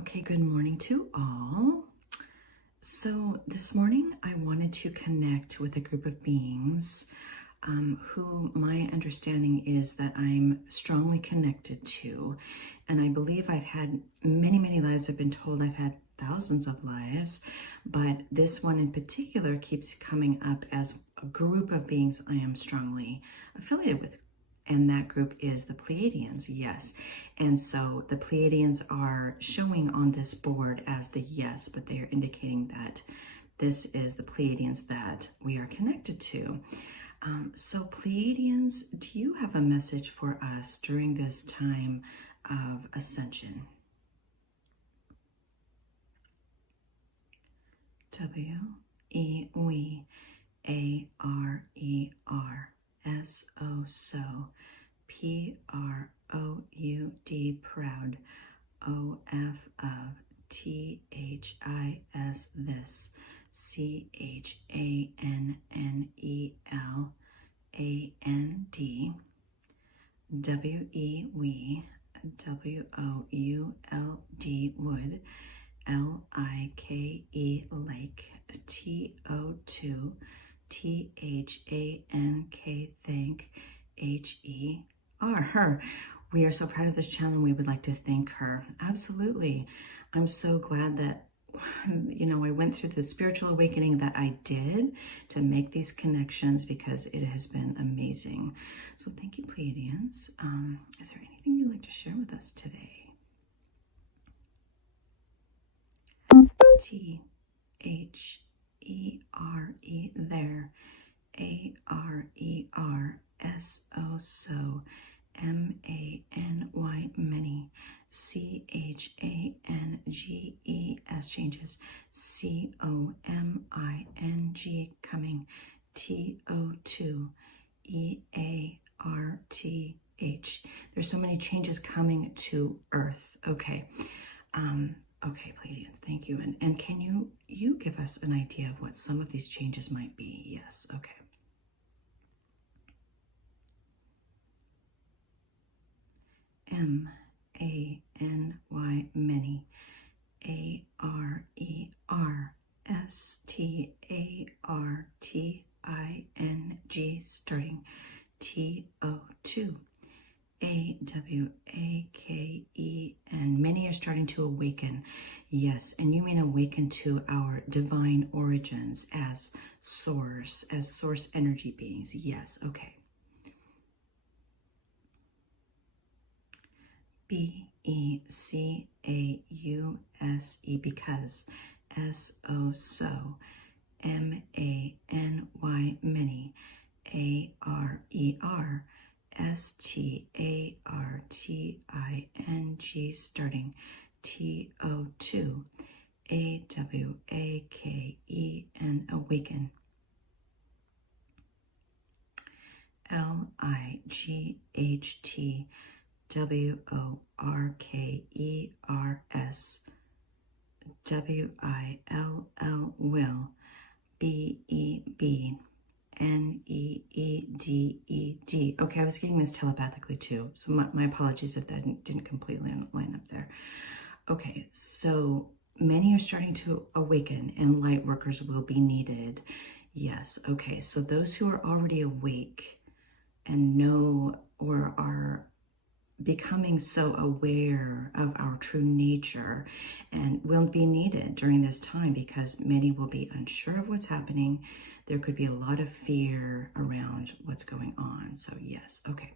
Okay, good morning to all. So this morning I wanted to connect with a group of beings who my understanding is that I'm strongly connected to. And I believe I've had many lives. I've been told I've had thousands of lives, but this one in particular keeps coming up as a group of beings I am strongly affiliated with. And that group is the Pleiadians, yes. And so the Pleiadians are showing on this board as the yes, but they are indicating that this is the Pleiadians that we are connected to. So Pleiadians, do you have a message for us during this time of ascension? W-E-We-A-R-E-R-S-O-So. P-R-O-U-D, proud. O-F of, T-H-I-S, this. C-H-A-N-N-E-L-A-N-D. W-E, we. W-O-U-L-D, wood. L-I-K-E, lake. T-O-2, T-H-A-N-K, thank. H-E-R, her. We are so proud of this channel and we would like to thank her. Absolutely. I'm so glad that, I went through the spiritual awakening that I did to make these connections because it has been amazing. So thank you, Pleiadians. Is there anything you'd like to share with us today? T-H-E-R-E, there. A-R-E-R-S-O, so. M-A-N-Y, many. C-H-A-N-G-E-S, changes. C-O-M-I-N-G, coming. T-O-2, E-A-R-T-H. There's so many changes coming to Earth. Okay. Okay, Pleiadians, thank you. And can you give us an idea of what some of these changes might be? Yes, okay. M-A-N-Y, many. A-R-E-R-S-T-A-R-T-I-N-G, starting. T-O-2, A-W-A-K-E-N. Many are starting to awaken. Yes, and you mean awaken to our divine origins as source energy beings. Yes, okay. B-E-C-A-U-S-E, because. S-O, so. M-A-N-Y, many. A-R-E-R, S-T-A-R-T-I-N-G, starting. T-O-2, A-W-A-K-E-N, awaken. L-I-G-H-T, W-O-R-K-E-R-S, W-I-L-L, will. B-E-B, N-E-E-D-E-D. Okay, I was getting this telepathically too, so my apologies if that didn't completely line up there. Okay, so many are starting to awaken and light workers will be needed. Yes, okay, so those who are already awake and know or are becoming so aware of our true nature and will be needed during this time because many will be unsure of what's happening. There could be a lot of fear around what's going on. So yes, okay.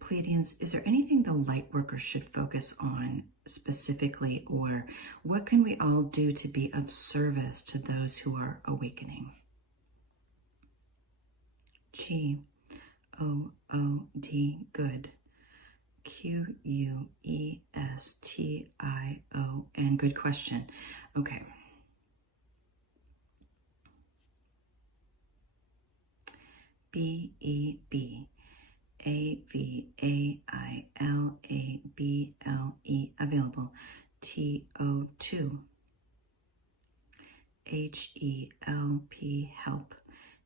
Pleiadians, is there anything the light workers should focus on specifically, or what can we all do to be of service to those who are awakening? G-O-O-D, good. Q-U-E-S-T-I-O-N. Good question. Okay. B-E-B. A-V-A-I-L-A-B-L-E. Available. T-O-2. H-E-L-P. Help.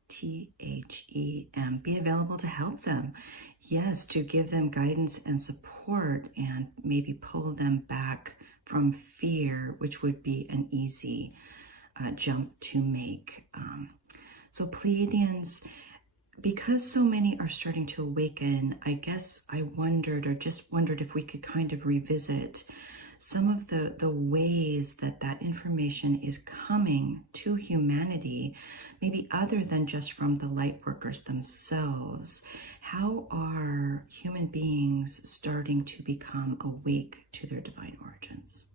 T-H-E-M. Be available to help them. Yes, to give them guidance and support and maybe pull them back from fear, which would be an easy jump to make. So Pleiadians, because so many are starting to awaken, I guess I wondered, or just wondered, if we could kind of revisit some of the ways that that information is coming to humanity, maybe other than just from the light workers themselves. How are human beings starting to become awake to their divine origins?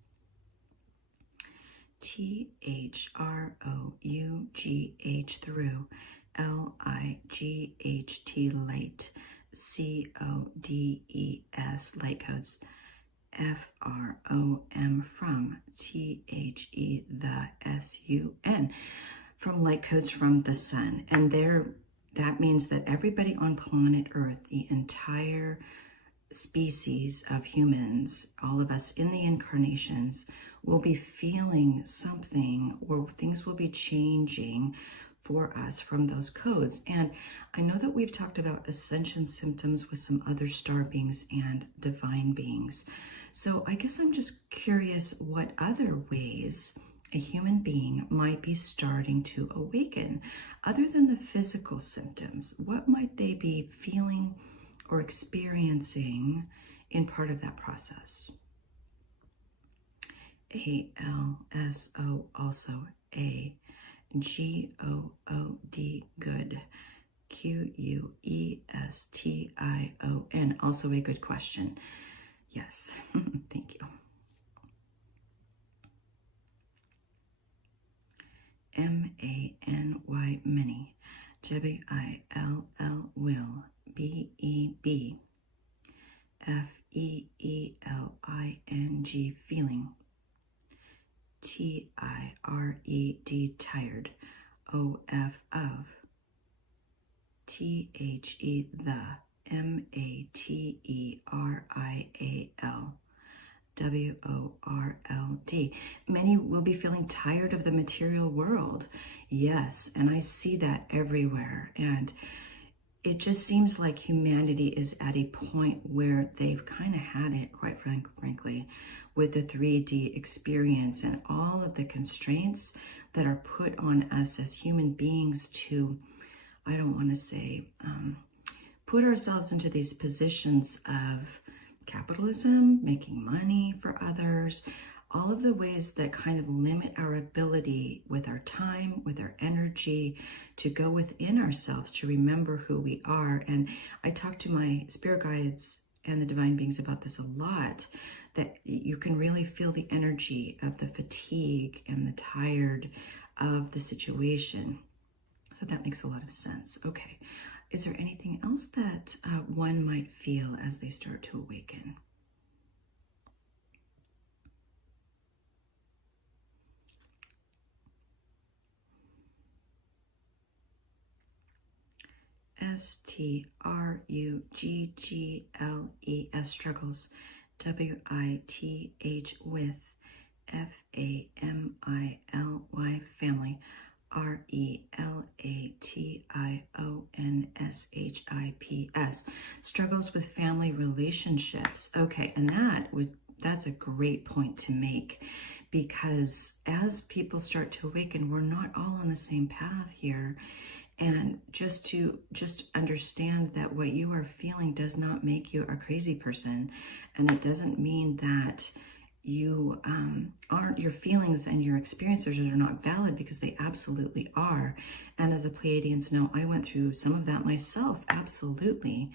THROUGH through LIGHT light, CODES light codes, FROM from THE the SUN from light codes from the sun. And that means that everybody on planet Earth, the entire species of humans, all of us in the incarnations, will be feeling something, or things will be changing for us from those codes. And I know that we've talked about ascension symptoms with some other star beings and divine beings. So I guess I'm just curious what other ways a human being might be starting to awaken, other than the physical symptoms. What might they be feeling or experiencing in part of that process? ALSO also, A. GOOD, good. QUESTION, also a good question. Yes, thank you. MANY, many. WILL, will. BEB. FEELING, feeling. TIRED, tired. OF, of. THE, the. MATERIAL. WORLD. Many will be feeling tired of the material world. Yes, and I see that everywhere. And it just seems like humanity is at a point where they've kind of had it, quite frankly, with the 3D experience and all of the constraints that are put on us as human beings to, I don't want to say, put ourselves into these positions of capitalism, making money for others, all of the ways that kind of limit our ability with our time, with our energy, to go within ourselves, to remember who we are. And I talk to my spirit guides and the divine beings about this a lot, that you can really feel the energy of the fatigue and the tired of the situation. So that makes a lot of sense. Okay. Is there anything else that one might feel as they start to awaken? STRUGGLES, struggles. WITH, with. FAMILY, family. RELATIONSHIPS, struggles with family relationships. Okay, and that's a great point to make, because as people start to awaken, we're not all on the same path here. And just understand that what you are feeling does not make you a crazy person, and it doesn't mean that you your feelings and your experiences are not valid, because they absolutely are. And as the Pleiadians know, I went through some of that myself, absolutely.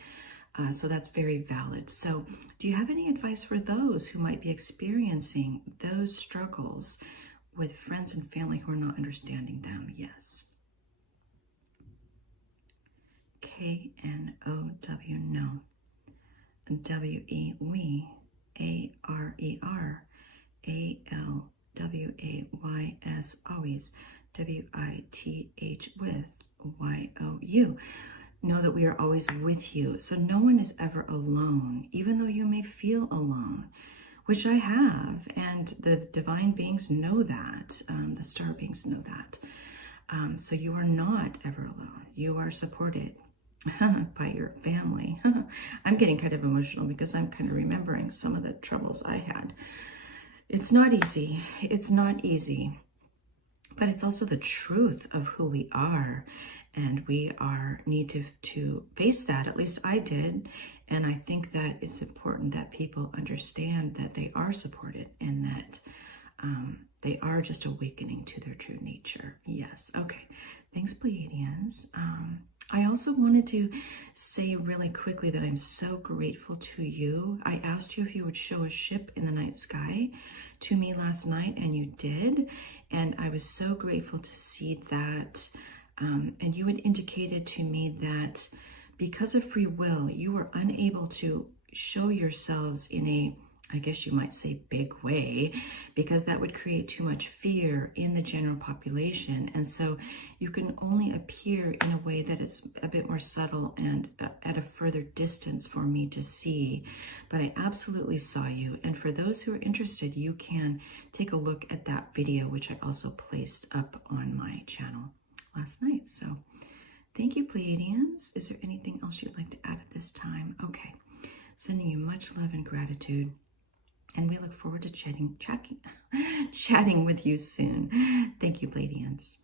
So that's very valid. So do you have any advice for those who might be experiencing those struggles with friends and family who are not understanding them? Yes. KNOW, no. WE, we. ARER, ALWAYS, always. WITH, with. YOU. Know that we are always with you. So no one is ever alone, even though you may feel alone, which I have. And the divine beings know that. The star beings know that. So you are not ever alone. You are supported by your family. I'm getting kind of emotional because I'm kind of remembering some of the troubles I had It's not easy. It's not easy. But it's also the truth of who we are. And we need to face that. At least I did. And I think that it's important that people understand that they are supported and that they are just awakening to their true nature. Yes. Okay. Thanks, Pleiadians. I also wanted to say really quickly that I'm so grateful to you. I asked you if you would show a ship in the night sky to me last night, and you did. And I was so grateful to see that. And you had indicated to me that because of free will, you were unable to show yourselves in a, I guess you might say, big way, because that would create too much fear in the general population. And so you can only appear in a way that is a bit more subtle and at a further distance for me to see. But I absolutely saw you. And for those who are interested, you can take a look at that video, which I also placed up on my channel last night. So thank you, Pleiadians. Is there anything else you'd like to add at this time? Okay. Sending you much love and gratitude. And we look forward to chatting with you soon. Thank you, Pleiadians.